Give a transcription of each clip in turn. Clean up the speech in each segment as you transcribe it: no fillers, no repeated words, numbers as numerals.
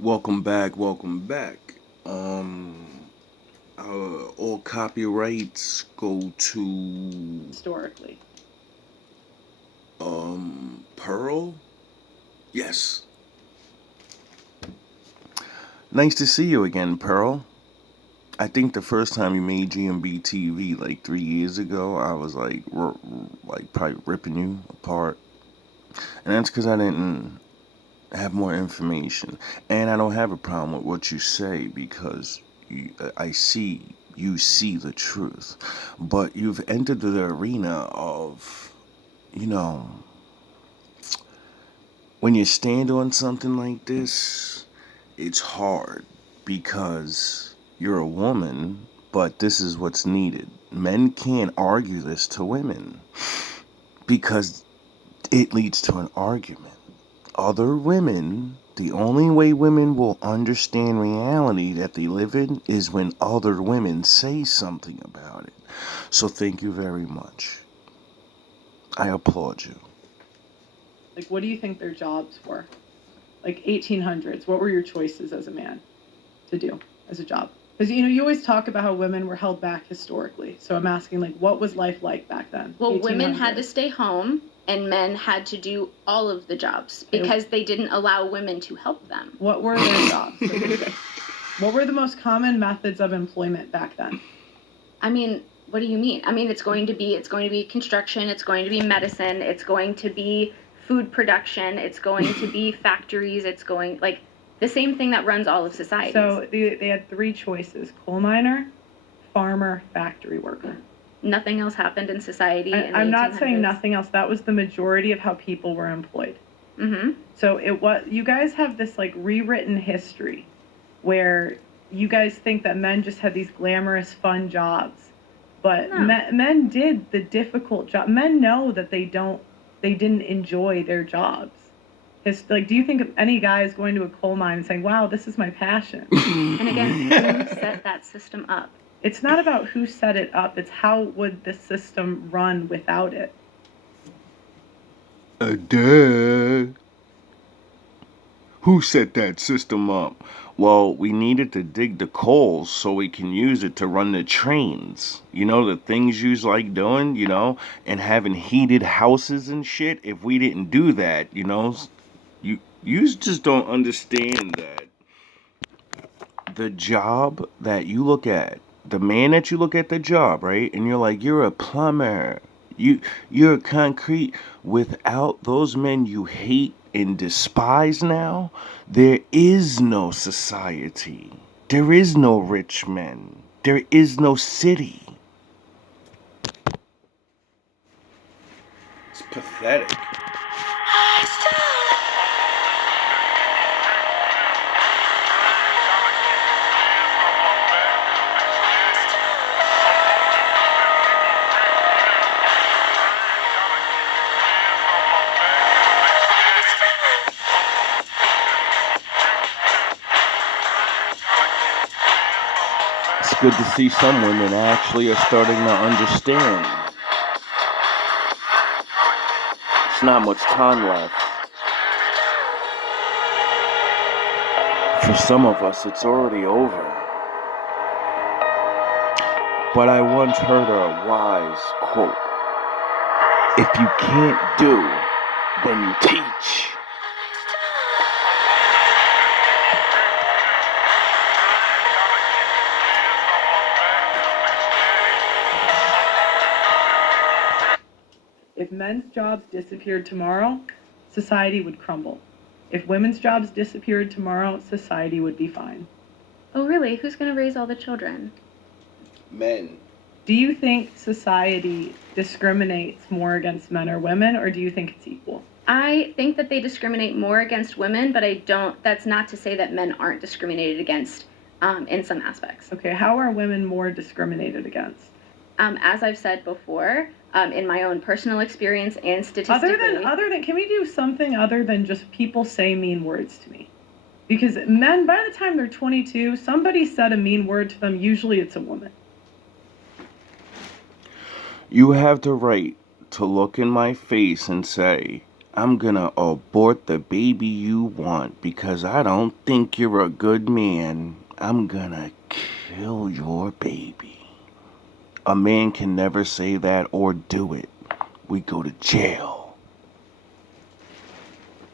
Welcome back, welcome back. All copyrights go to Historically. Pearl? Yes. Nice to see you again, Pearl. I think the first time you made GMB TV like 3 years ago, I was like probably ripping you apart. And that's because I didn't have more information. And I don't have a problem with what you say because I see you see the truth. But you've entered the arena of, you know, when you stand on something like this, it's hard because you're a woman, but this is what's needed. Men can't argue this to women because it leads to an argument. Other women, the only way women will understand reality that they live in is when other women say something about it. So thank you very much. I applaud you. Like, what do you think their jobs were? Like 1800s, what were your choices as a man to do as a job? Because, you always talk about how women were held back historically. So I'm asking, like, what was life like back then? Well, 1800s. Women had to stay home and men had to do all of the jobs because they didn't allow women to help them. What were their jobs? What were the most common methods of employment back then? I mean, what do you mean? I mean, it's going to be construction, it's going to be medicine, it's going to be food production, it's going to be factories, it's going, like, the same thing that runs all of society. So they had three choices: coal miner, farmer, factory worker. Nothing else happened in society. I'm not saying nothing else. That was the majority of how people were employed. Mm-hmm. So you guys have this like rewritten history where you guys think that men just had these glamorous, fun jobs, but No. Men did the difficult job. Men know that they didn't enjoy their jobs. Like, do you think any guy is going to a coal mine and saying, "Wow, this is my passion"? And again, who set that system up? It's not about who set it up. It's how would the system run without it. Duh. Who set that system up? Well, we needed to dig the coal so we can use it to run the trains. You know, the things you like doing, and having heated houses and shit. If we didn't do that, you just don't understand that the job that you look at, the man that you look at the job, right? And you're like, you're a plumber. You're a concrete. Without those men you hate and despise now, there is no society. There is no rich men. There is no city. It's pathetic. It's good to see some women actually are starting to understand. It's not much time left. For some of us, it's already over. But I once heard a wise quote: if you can't do, then you teach. If men's jobs disappeared tomorrow, society would crumble. If women's jobs disappeared tomorrow, society would be fine. Oh, really? Who's going to raise all the children? Men. Do you think society discriminates more against men or women, or do you think it's equal? I think that they discriminate more against women, but that's not to say that men aren't discriminated against in some aspects. Okay, how are women more discriminated against? As I've said before, in my own personal experience and statistically. Other than, can we do something other than just people say mean words to me? Because men, by the time they're 22, somebody said a mean word to them. Usually it's a woman. You have the right to look in my face and say, I'm gonna abort the baby you want because I don't think you're a good man. I'm gonna kill your baby. A man can never say that or do it. We go to jail.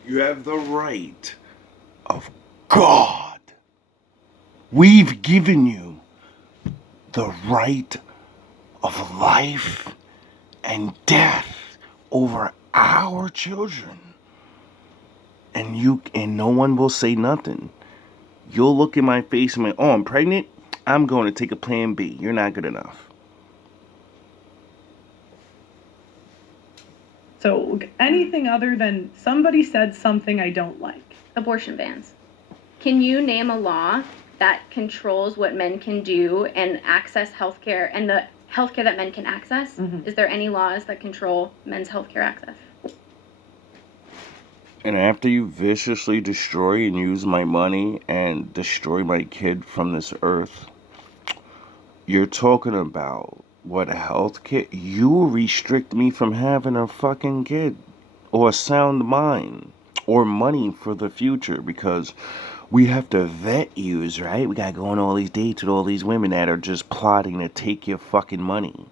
You have the right of God. We've given you the right of life and death over our children. And no one will say nothing. You'll look in my face and be, oh, I'm pregnant. I'm going to take a plan B. You're not good enough. So anything other than somebody said something I don't like. Abortion bans. Can you name a law that controls what men can do and access healthcare and the healthcare that men can access? Mhm. Is there any laws that control men's healthcare access? And after you viciously destroy and use my money and destroy my kid from this earth, you're talking about what health care? You restrict me from having a fucking kid or a sound mind or money for the future because we have to vet yous, right? We gotta go on all these dates with all these women that are just plotting to take your fucking money.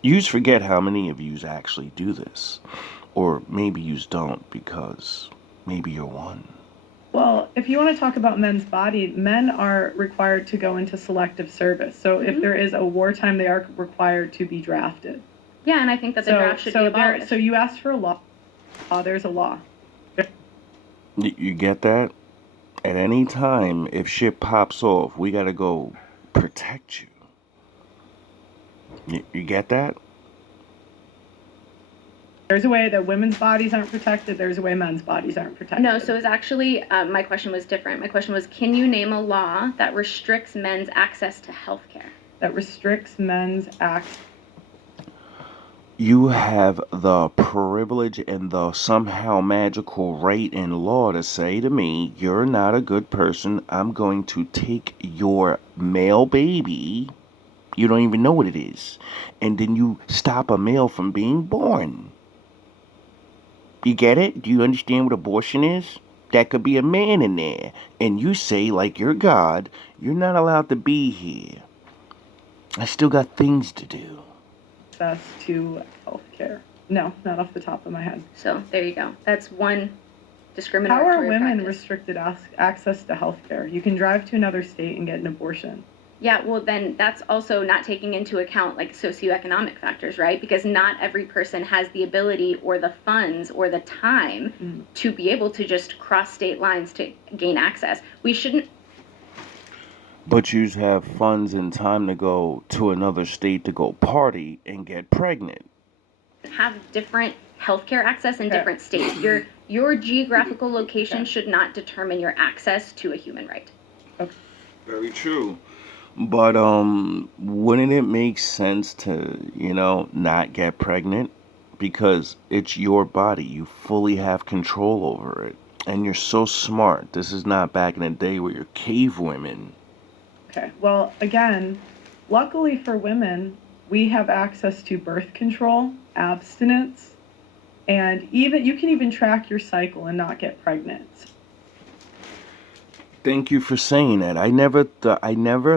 Yous forget how many of yous actually do this. Or maybe yous don't because maybe you're one. Well, if you want to talk about men's body, men are required to go into selective service. So if there is a wartime, they are required to be drafted. Yeah, and I think that the draft should be abolished. So you asked for a law. There's a law. You get that? At any time, if shit pops off, we gotta go protect you. You get that? There's a way that women's bodies aren't protected. There's a way men's bodies aren't protected. No, so it's actually, my question was different. My question was, can you name a law that restricts men's access to healthcare? That restricts men's access. You have the privilege and the somehow magical right in law to say to me, you're not a good person. I'm going to take your male baby. You don't even know what it is. And then you stop a male from being born. You get it? Do you understand what abortion is? That could be a man in there. And you say, like you're God, you're not allowed to be here. I still got things to do. Access to healthcare. No, not off the top of my head. So there you go. That's one How discriminatory are women practice. restricted access to healthcare? You can drive to another state and get an abortion. Yeah, well, then that's also not taking into account like socioeconomic factors, right? Because not every person has the ability or the funds or the time to be able to just cross state lines to gain access. We shouldn't. But you have funds and time to go to another state to go party and get pregnant. Have different healthcare access in different states. Your geographical location should not determine your access to a human right. Okay. Very true. But wouldn't it make sense to, not get pregnant? Because it's your body. You fully have control over it. And you're so smart. This is not back in the day where you're cave women. Okay. Well, again, luckily for women, we have access to birth control, abstinence, and even you can even track your cycle and not get pregnant. Thank you for saying that. I never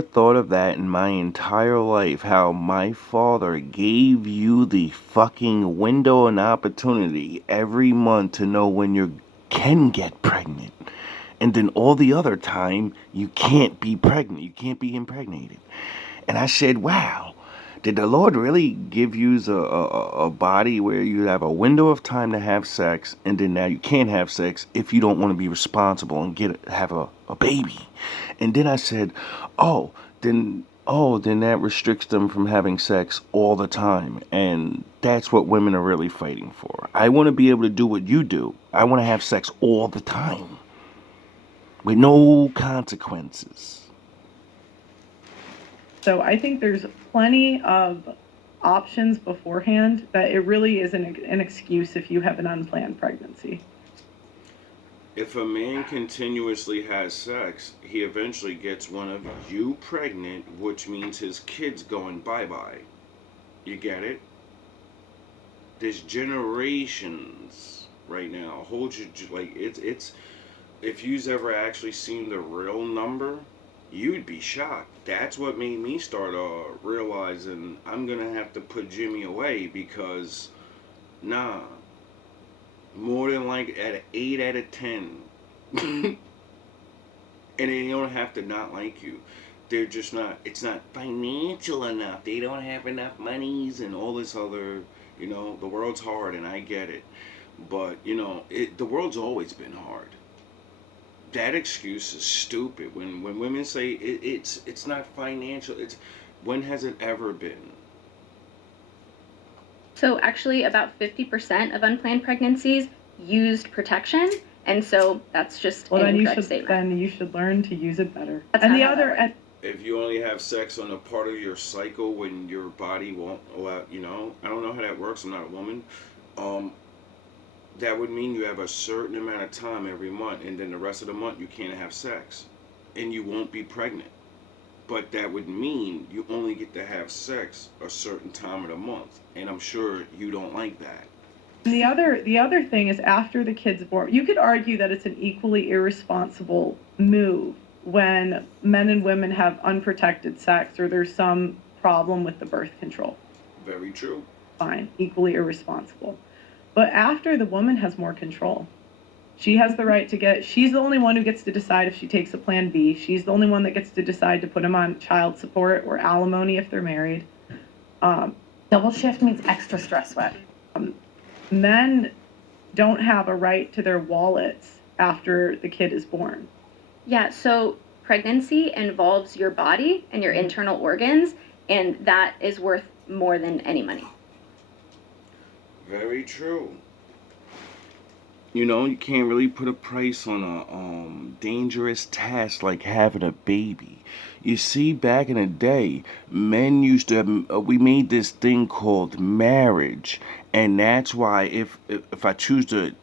thought of that in my entire life. How my father gave you the fucking window and opportunity every month to know when you can get pregnant. And then all the other time, you can't be pregnant. You can't be impregnated. And I said, wow, did the Lord really give you a body where you have a window of time to have sex, and then now you can't have sex if you don't want to be responsible and have a baby? And then I said, then that restricts them from having sex all the time. And that's what women are really fighting for. I want to be able to do what you do. I want to have sex all the time with no consequences. So I think there's plenty of options beforehand that it really isn't an excuse if you have an unplanned pregnancy. If a man continuously has sex, he eventually gets one of you pregnant, which means his kid's going bye-bye. You get it? there's generations right now. Hold your like it's if you've ever actually seen the real number, you'd be shocked. That's what made me start realizing I'm gonna have to put Jimmy away because nah, more than like at an 8 out of 10, and they don't have to not like you. They're just not. It's not financial enough. They don't have enough monies and all this other. The world's hard, and I get it. But the world's always been hard. That excuse is stupid. When women say it's not financial, it's when has it ever been? So actually, about 50% of unplanned pregnancies used protection, and so that's just Well, an then incorrect statement. you should learn to use it better. That's And not the how other, that works. If you only have sex on a part of your cycle when your body won't allow, I don't know how that works. I'm not a woman. Um, that would mean you have a certain amount of time every month, and then the rest of the month you can't have sex, and you won't be pregnant. But that would mean you only get to have sex a certain time of the month, and I'm sure you don't like that. the other thing is after the kid's born, you could argue that it's an equally irresponsible move when men and women have unprotected sex or there's some problem with the birth control. Very true. Fine, equally irresponsible. But after the woman has more control, she has the right she's the only one who gets to decide if she takes a plan B. She's the only one that gets to decide to put him on child support or alimony if they're married. Double shift means extra stress sweat. Men don't have a right to their wallets after the kid is born. Yeah, so pregnancy involves your body and your internal organs, and that is worth more than any money. Very true. You can't really put a price on a dangerous task like having a baby. You see, back in the day, men used to have, we made this thing called marriage, and that's why if I choose to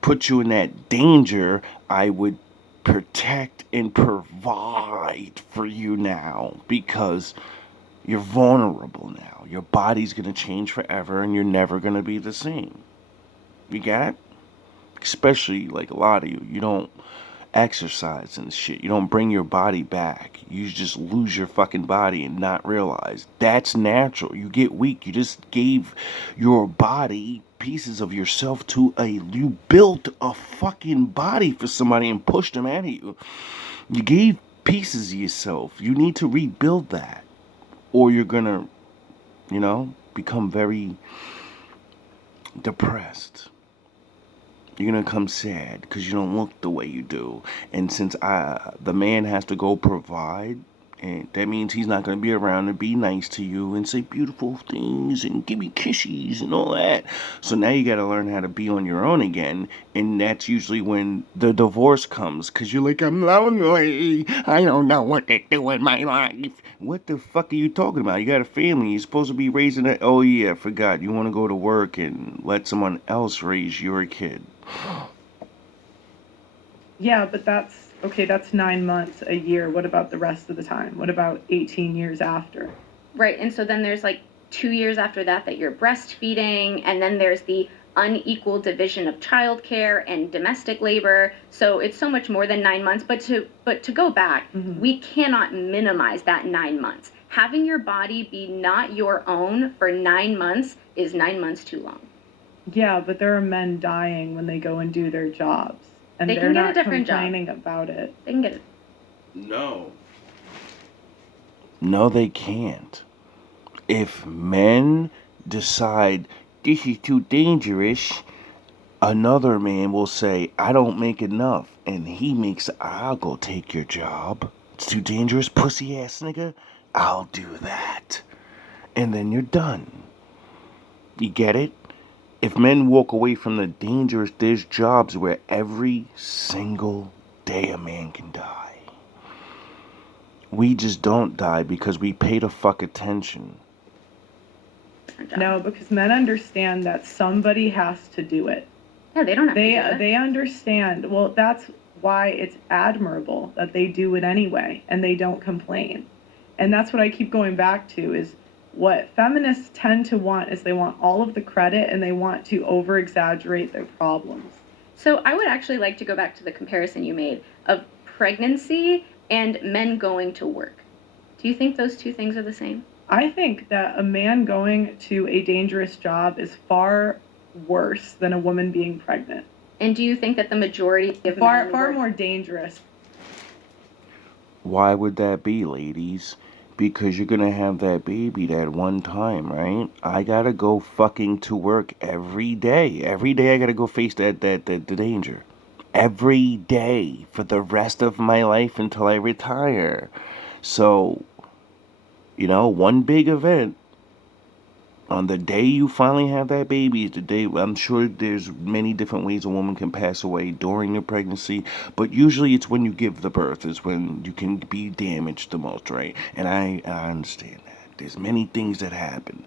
put you in that danger, I would protect and provide for you now because you're vulnerable now. Your body's gonna change forever, and you're never gonna be the same. You got it? Especially like a lot of you don't exercise and shit. You don't bring your body back. You just lose your fucking body and not realize that's natural. You get weak. You just gave your body pieces of yourself you built a fucking body for somebody and pushed them at you. You gave pieces of yourself. You need to rebuild that, or you're gonna become very depressed. You're gonna come sad because you don't look the way you do. And since the man has to go provide, and that means he's not gonna be around to be nice to you and say beautiful things and give you kisses and all that. So now you gotta learn how to be on your own again, and that's usually when the divorce comes, because you're like, I'm lonely. I don't know what to do in my life. What the fuck are you talking about? You got a family. You're supposed to be raising it. Oh yeah, I forgot. You want to go to work and let someone else raise your kid. Yeah, but that's 9 months, a year. What about the rest of the time? What about 18 years after? Right, and so then there's like 2 years after that you're breastfeeding, and then there's the unequal division of childcare and domestic labor. So it's so much more than 9 months. But to go back, we cannot minimize that 9 months. Having your body be not your own for 9 months is 9 months too long. Yeah, but there are men dying when they go and do their jobs, and They they're can get a not different job. complaining about it. They can get it. No. No, they can't. If men decide this is too dangerous, another man will say, I don't make enough. And he makes, I'll go take your job. It's too dangerous, pussy ass nigga. I'll do that. And then you're done. You get it? If men walk away from the dangerous, there's jobs where every single day a man can die. We just don't die because we pay the fuck attention. No, because men understand that somebody has to do it. Yeah, they don't have to do it. They understand. Well, that's why it's admirable that they do it anyway and they don't complain. And that's what I keep going back to is what feminists tend to want is they want all of the credit and they want to over exaggerate their problems. So I would actually like to go back to the comparison you made of pregnancy and men going to work. Do you think those two things are the same? I think that a man going to a dangerous job is far worse than a woman being pregnant. And do you think that the majority of men Far work- more dangerous. Why would that be, ladies? Because you're gonna have that baby that one time, right? I gotta go fucking to work every day. Every day I gotta go face the danger. Every day for the rest of my life until I retire. So, one big event on the day you finally have that baby is the day. I'm sure there's many different ways a woman can pass away during the pregnancy, but usually it's when you give the birth is when you can be damaged the most, right? And I understand that there's many things that happen,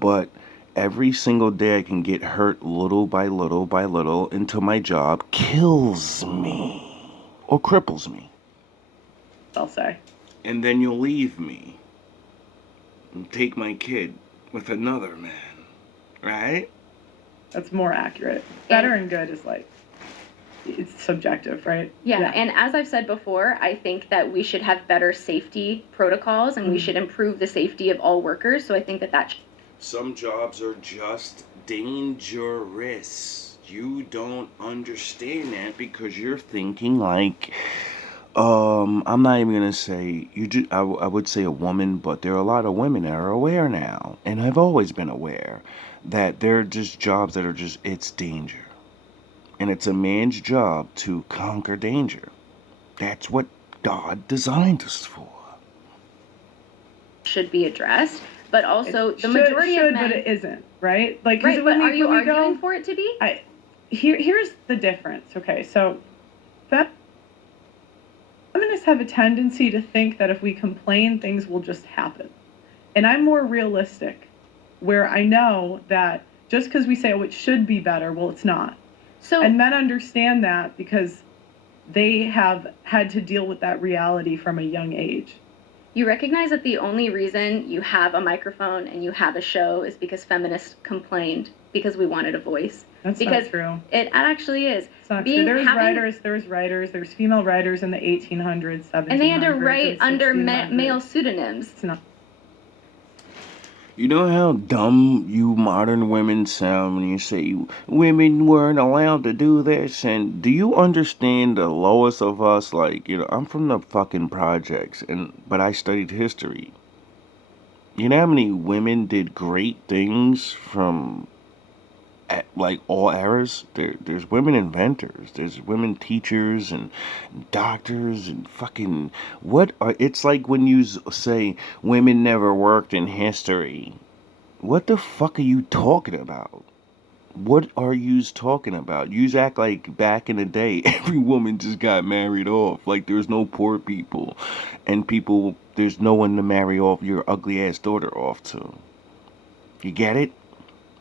but every single day I can get hurt little by little by little until my job kills me or cripples me, I'll say. and then you'll leave me and take my kid with another man, right? That's more accurate. Better and good is like, it's subjective, right? Yeah, and as I've said before, I think that we should have better safety protocols and we should improve the safety of all workers. So I think that Some jobs are just dangerous. You don't understand that because you're thinking like, I'm not even gonna say I would say a woman, but there are a lot of women that are aware now, and have always been aware that they're just jobs that are just it's danger, and it's a man's job to conquer danger. That's what God designed us for. should be addressed. But also, It the majority should, of men. but it isn't, right? Like, Right, but are you when we arguing go, for it to be? here's the difference. Okay, so feminists have a tendency to think that if we complain, things will just happen. And I'm more realistic, where I know that just because we say, oh, it should be better, well, it's not. So, And men understand that because they have had to deal with that reality from a young age. you recognize that the only reason you have a microphone and you have a show is because feminists complained because we wanted a voice. That's Because not true. It actually is. It's not being- true. having- There's female writers in the 1800s, 1700s, And they had to write under 1600s. male pseudonyms. It's not. You know how dumb you modern women sound when you say women weren't allowed to do this? And do you understand the lowest of us? Like, I'm from the fucking projects, but I studied history. You know how many women did great things from like all eras? There's women inventors, there's women teachers and doctors and fucking it's like when you say women never worked in history. What the fuck are you talking about? What are you talking about? You act like back in the day every woman just got married off, like there's no poor people and there's no one to marry off your ugly ass daughter off to. You get it?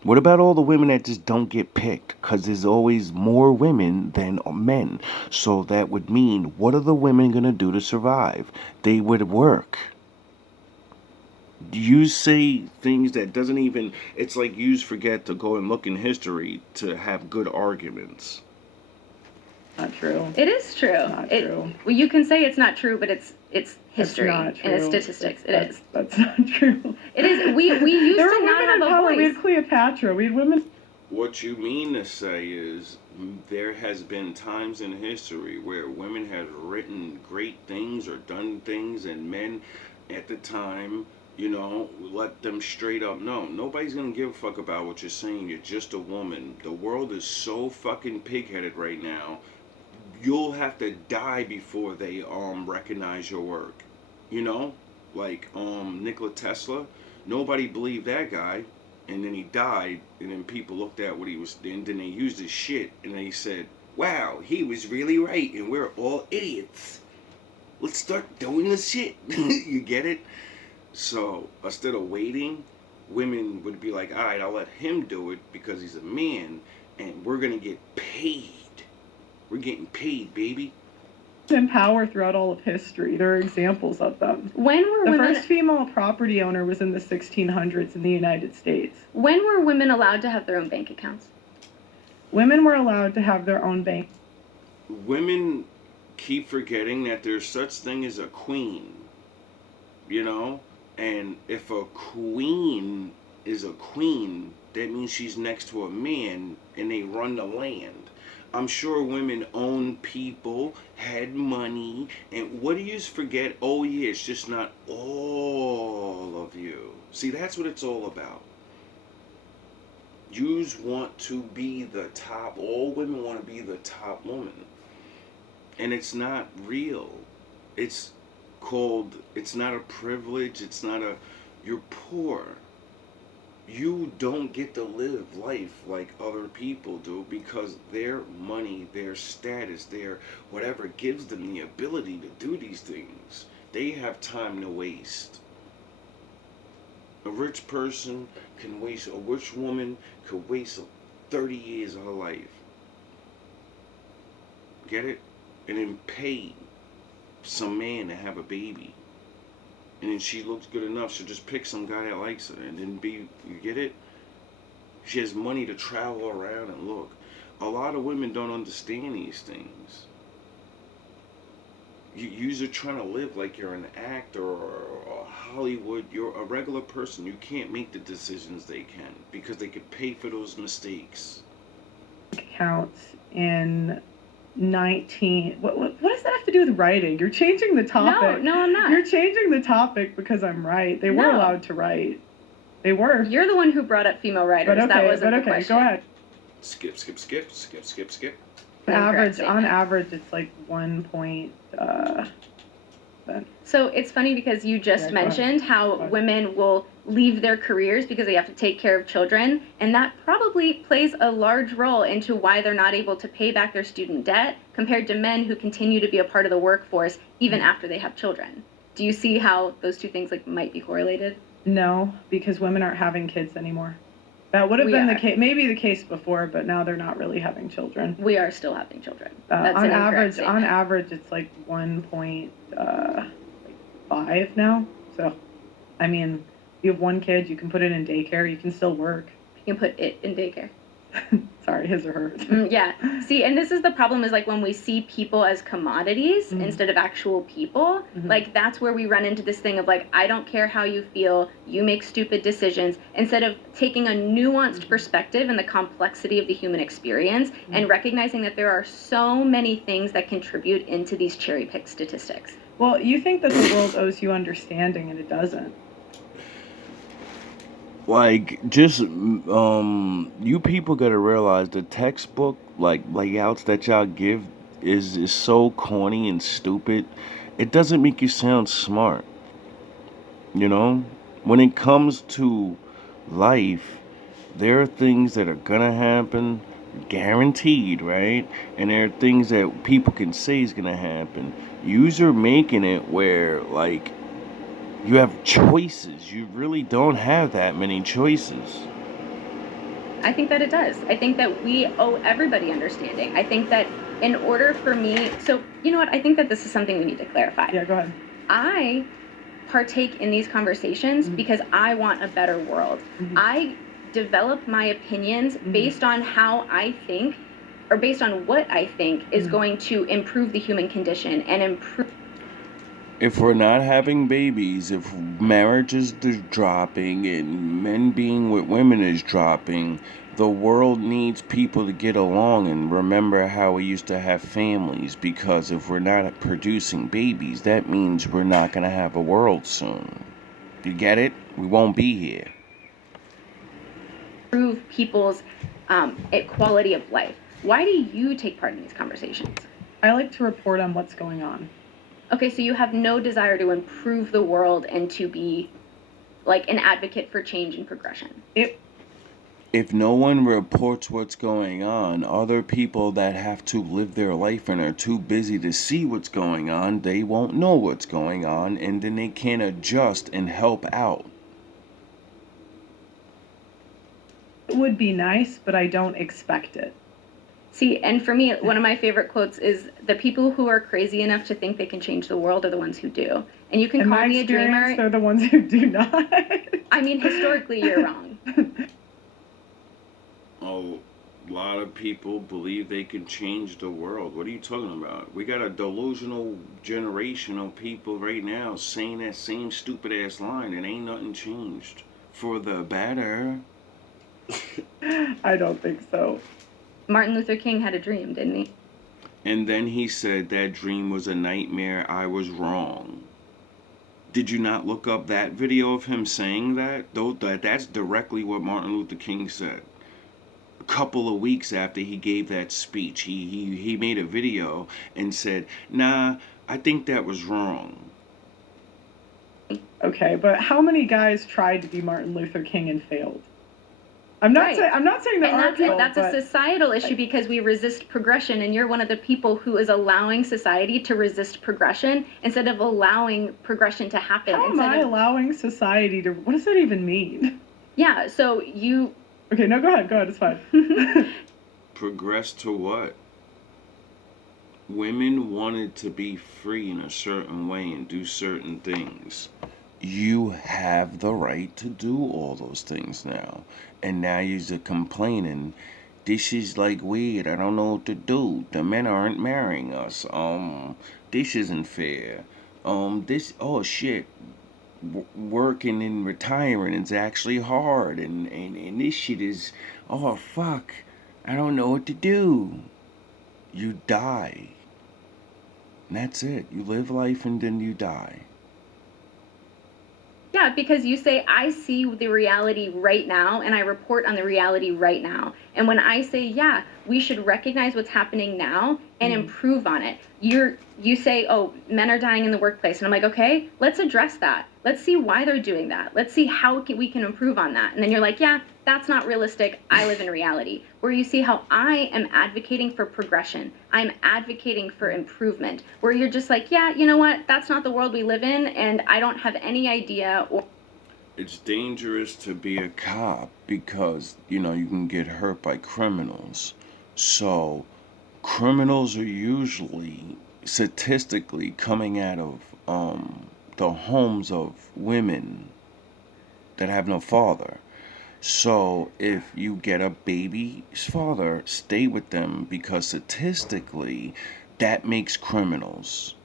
What about all the women that just don't get picked? Because there's always more women than men. So that would mean, what are the women going to do to survive? They would work. You say things that doesn't even... It's like you forget to go and look in history to have good arguments. Not true. It is true. Not true. Well, you can say it's not true, but it's history That's not true. and it's statistics. That's not true. It is. We used There to were not women have in a power. We voice. had Cleopatra. We had women. What you mean to say is there has been times in history where women have written great things or done things, and men at the time, let them straight up know. Nobody's gonna give a fuck about what you're saying. You're just a woman. The world is so fucking pig-headed right now. You'll have to die before they recognize your work. Like Nikola Tesla. Nobody believed that guy, and then he died, and then people looked at what he was, and then they used his shit, and they said, wow, he was really right, and we're all idiots. Let's start doing the shit. You get it? So instead of waiting, women would be like, all right, I'll let him do it because he's a man, and we're gonna get paid. We're getting paid, baby. in power throughout all of history. There are examples of them. When were The women first female property owner was in the 1600s in the United States. when were women allowed to have their own bank accounts? Women were allowed to have their own bank. Women keep forgetting that there's such thing as a queen, you know? And if a queen is a queen, that means she's next to a man and they run the land. I'm sure women own people, had money, and what do you forget? Oh yeah, it's just not all of you. See, that's what it's all about. Yous want to be the top. All women want to be the top woman. And it's not real. It's it's not a privilege. It's not you're poor. You don't get to live life like other people do because their money, their status, their whatever gives them the ability to do these things. They have time to waste. A rich person can waste, a rich woman could waste 30 years of her life. Get it? And then pay some man to have a baby. And then she looks good enough, she'll just pick some guy that likes her and then you get it? She has money to travel around and look. A lot of women don't understand these things. You're trying to live like you're an actor or Hollywood. You're a regular person. You can't make the decisions they can because they could pay for those mistakes. Counts in 19. What does that have to do with writing? You're changing the topic. No, I'm not. You're changing the topic because I'm right. They were allowed to write. They were. You're the one who brought up female writers. That wasn't the question. Go ahead. Skip. On average, it's like 1 So it's funny because you just mentioned how women will leave their careers because they have to take care of children, and that probably plays a large role into why they're not able to pay back their student debt compared to men who continue to be a part of the workforce even after they have children. Do you see how those two things might be correlated? No, because women aren't having kids anymore. That would have been the case, maybe the case before, but now they're not really having children. We are still having children. That's on an incorrect statement. On average, it's like 1.5 now. So, I mean, you have one kid, you can put it in daycare, you can still work. You can put it in daycare. Sorry, his or hers. Yeah. See, and this is the problem is when we see people as commodities instead of actual people, that's where we run into this thing of I don't care how you feel, you make stupid decisions, instead of taking a nuanced perspective in the complexity of the human experience and recognizing that there are so many things that contribute into these cherry-picked statistics. Well, you think that the world owes you understanding, and it doesn't. You people gotta realize the textbook layouts that y'all give is so corny and stupid. It doesn't make you sound smart. You know, when it comes to life, there are things that are gonna happen, guaranteed, right? And there are things that people can say is gonna happen. Yous are making it where you have choices. You really don't have that many choices. I think that it does. I think that we owe everybody understanding. I think that in order for me, so you know what? I think that this is something we need to clarify. Yeah, go ahead. I partake in these conversations because I want a better world. I develop my opinions based on how I think, or based on what I think is going to improve the human condition and improve. If we're not having babies, if marriage is dropping and men being with women is dropping, the world needs people to get along and remember how we used to have families, because if we're not producing babies, that means we're not going to have a world soon. You get it? We won't be here. Improve people's quality of life. Why do you take part in these conversations? I like to report on what's going on. Okay, so you have no desire to improve the world and to be an advocate for change and progression. If no one reports what's going on, other people that have to live their life and are too busy to see what's going on, they won't know what's going on, and then they can't adjust and help out. It would be nice, but I don't expect it. See, and for me, one of my favorite quotes is, the people who are crazy enough to think they can change the world are the ones who do. And you can In call my me a dreamer. experience, they're the ones who do not. I mean, historically, you're wrong. Oh, a lot of people believe they can change the world. What are you talking about? We got a delusional generation of people right now saying that same stupid ass line, and ain't nothing changed for the better. I don't think so. Martin Luther King had a dream, didn't he? And then he said that dream was a nightmare. I was wrong. Did you not look up that video of him saying that? Though that's directly what Martin Luther King said. A couple of weeks after he gave that speech, he made a video and said, "Nah, I think that was wrong." Okay, but how many guys tried to be Martin Luther King and failed? I'm not Right. saying that And aren't failed, that's a societal issue, because we resist progression, and you're one of the people who is allowing society to resist progression instead of allowing progression to happen. How am I allowing society to? What does that even mean? Yeah, so you. Okay, no, go ahead, it's fine. Progress to what? Women wanted to be free in a certain way and do certain things. You have the right to do all those things now. And now you're complaining, this is like weird, I don't know what to do. The men aren't marrying us. This isn't fair. This, oh shit. Working and retiring is actually hard, and this shit is, oh fuck, I don't know what to do. You die. And that's it. You live life and then you die. Yeah, because you say, I see the reality right now, and I report on the reality right now. And when I say, yeah, we should recognize what's happening now and improve on it, you say, oh, men are dying in the workplace. And I'm like, okay, let's address that. Let's see why they're doing that. Let's see how we can improve on that. And then you're like, yeah, that's not realistic. I live in reality. Where you see how I am advocating for progression. I'm advocating for improvement. Where you're just like, yeah, you know what? That's not the world we live in, and I don't have any idea. It's dangerous to be a cop because, you can get hurt by criminals. So, criminals are usually statistically coming out of the homes of women that have no father. So if you get a baby's father, stay with them, because statistically that makes criminals.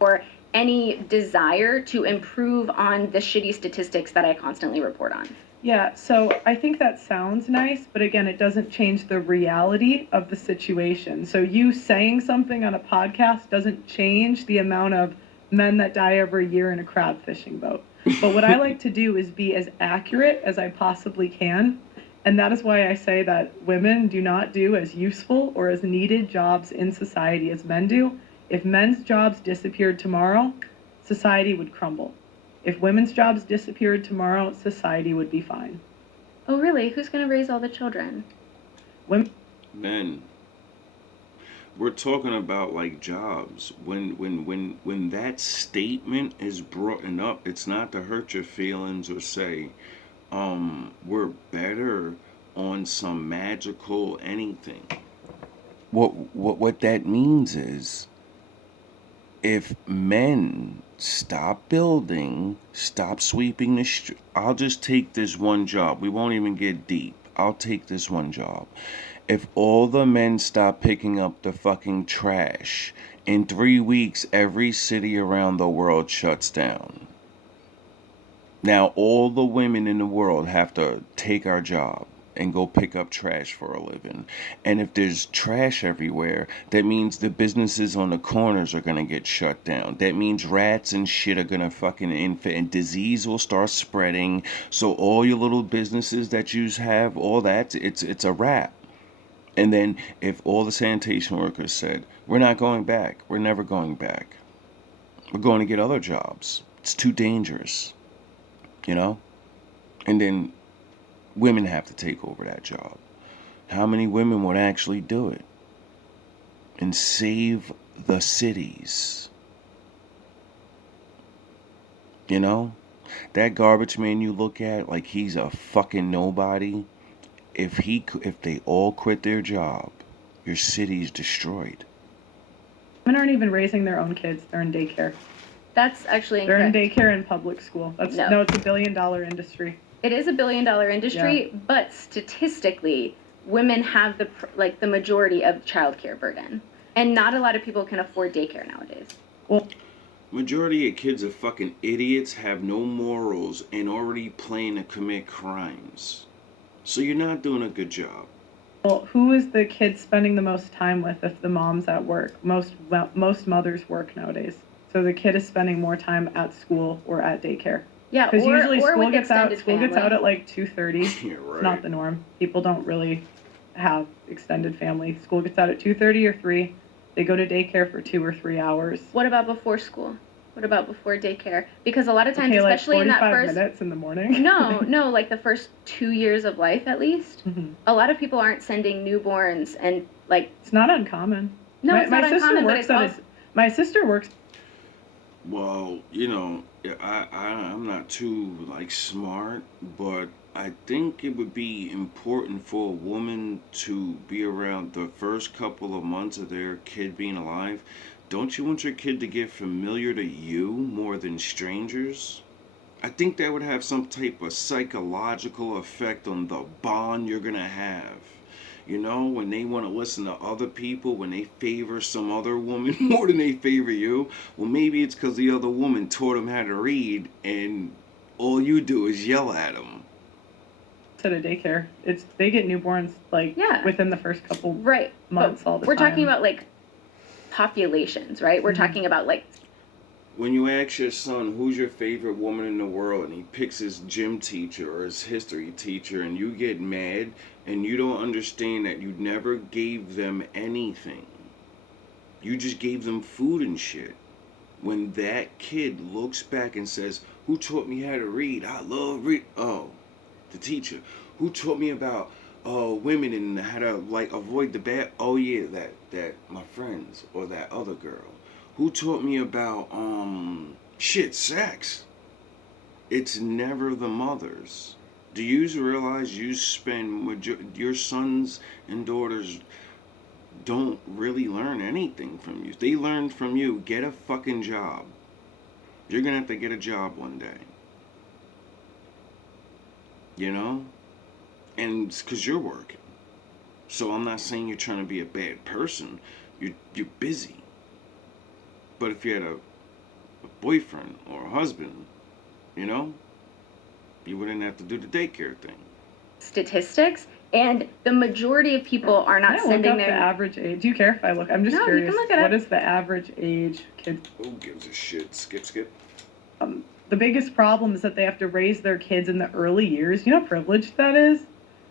Or any desire to improve on the shitty statistics that I constantly report on. Yeah, so I think that sounds nice, but again, it doesn't change the reality of the situation. So you saying something on a podcast doesn't change the amount of men that die every year in a crab fishing boat. But what I like to do is be as accurate as I possibly can. And that is why I say that women do not do as useful or as needed jobs in society as men do. If men's jobs disappeared tomorrow, society would crumble. If women's jobs disappeared tomorrow, society would be fine. Oh, really? Who's going to raise all the children? Women. Men. We're talking about like jobs. When that statement is brought up, it's not to hurt your feelings or say, we're better on some magical anything. What that means is, if men stop building, stop sweeping the street. I'll just take this one job. We won't even get deep. I'll take this one job. If all the men stop picking up the fucking trash, in 3 weeks, every city around the world shuts down. Now, all the women in the world have to take our job and go pick up trash for a living. And if there's trash everywhere, that means the businesses on the corners are gonna get shut down. That means rats and shit are gonna fucking infect, and disease will start spreading. So all your little businesses that you have, all that, it's a wrap. And then if all the sanitation workers said, we're not going back, we're never going back, we're going to get other jobs, it's too dangerous, and then women have to take over that job. How many women would actually do it and save the cities? That garbage man you look at like he's a fucking nobody. If they all quit their job your city's destroyed. Women aren't even raising their own kids. They're in daycare. That's actually They're in incorrect. daycare and public school. No, it's $1 billion industry. It is a $1 billion industry, but statistically, women have the majority of childcare burden, and not a lot of people can afford daycare nowadays. Well, Majority of kids are fucking idiots, have no morals, and already plan to commit crimes. So you're not doing a good job. well, who is the kid spending the most time with if the mom's at work? Most mothers work nowadays. So the kid is spending more time at school or at daycare. Yeah, Because usually or school with gets out. extended School gets out family. at like 2:30. Yeah, right. It's not the norm. People don't really have extended family. School gets out at 2:30 or 3. They go to daycare for 2 or 3 hours. What about before school? What about before daycare? Because a lot of times, Okay, like especially in that 45 first minutes in the morning. no, like the first 2 years of life at least, Mhm. a lot of people aren't sending newborns and like It's not uncommon. no, it's not uncommon, but it's also My sister works. Well, you know, I'm not too like smart, but I think it would be important for a woman to be around the first couple of months of their kid being alive. Don't you want your kid to get familiar to you more than strangers? I think that would have some type of psychological effect on the bond you're gonna have. You know, when they want to listen to other people, when they favor some other woman more than they favor you, well, maybe it's because the other woman taught them how to read, and all you do is yell at them. At a daycare. They get newborns like Yeah. within the first couple right. months But all the we're time. talking about like populations, right? We're Mhm. talking about like When you ask your son who's your favorite woman in the world, and he picks his gym teacher or his history teacher, and you get mad and you don't understand that you never gave them anything, you just gave them food and shit. When that kid looks back and says, who taught me how to read? I love read. Oh, the teacher. Who taught me about women and how to like avoid the bad? Oh yeah, that my friends or that other girl. Who taught me about sex? It's never the mothers. Do you realize you spend your sons and daughters don't really learn anything from you? They learn from you. Get a fucking job. You're gonna have to get a job one day. You know? And it's because you're working. So I'm not saying you're trying to be a bad person. You're busy. But if you had a boyfriend or a husband, you know, you wouldn't have to do the daycare thing. statistics, and the majority of people are not Can I look sending up the their average age? Do you care if I look? I'm just No, you curious. can look it up. What is the average age kids? Who gives a shit? Skip. The biggest problem is that they have to raise their kids in the early years. You know how privileged that is?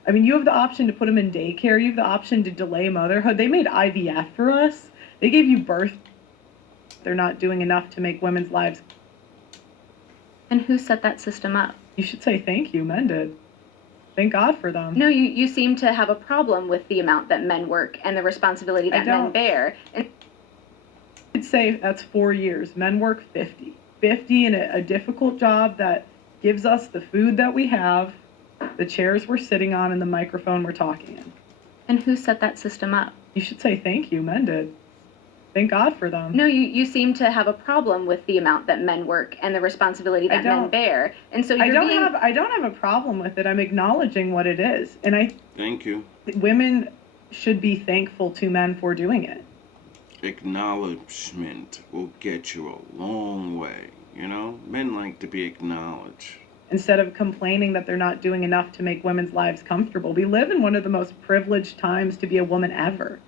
I mean, you have the option to put them in daycare. You have the option to delay motherhood. They made IVF for us. They gave you birth. They're not doing enough to make women's lives. And who set that system up? You should say thank you. Men did. Thank God for them. No, you seem to have a problem with the amount that men work and the responsibility that men don't. bear. And I'd say that's 4 years. Men work 50. 50 in a difficult job that gives us the food that we have, the chairs we're sitting on, and the microphone we're talking in. and who set that system up? You should say thank you. Men did. Thank God for them. No, you seem to have a problem with the amount that men work and the responsibility that men don't. bear. And so I you're don't have a problem with it. I'm acknowledging what it is. And Thank you. women should be thankful to men for doing it. Acknowledgement will get you a long way. You know, men like to be acknowledged. Instead of complaining that they're not doing enough to make women's lives comfortable. We live in one of the most privileged times to be a woman ever.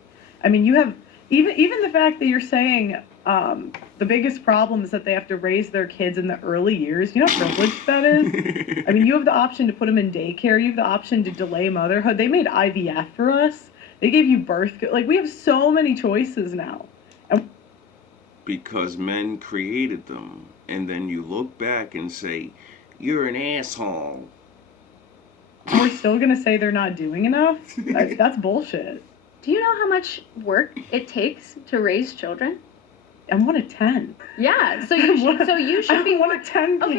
I mean, you have even the fact that you're saying the biggest problem is that they have to raise their kids in the early years. You know how privileged that is? I mean, you have the option to put them in daycare. You have the option to delay motherhood. They made IVF for us. They gave you birth. Like, we have so many choices now. And Because men created them. And then you look back and say, you're an asshole. we're still going to say they're not doing enough? That's bullshit. Do you know how much work it takes to raise children? I'm one of 10. Yeah, so you should be I'm one of 10 kids.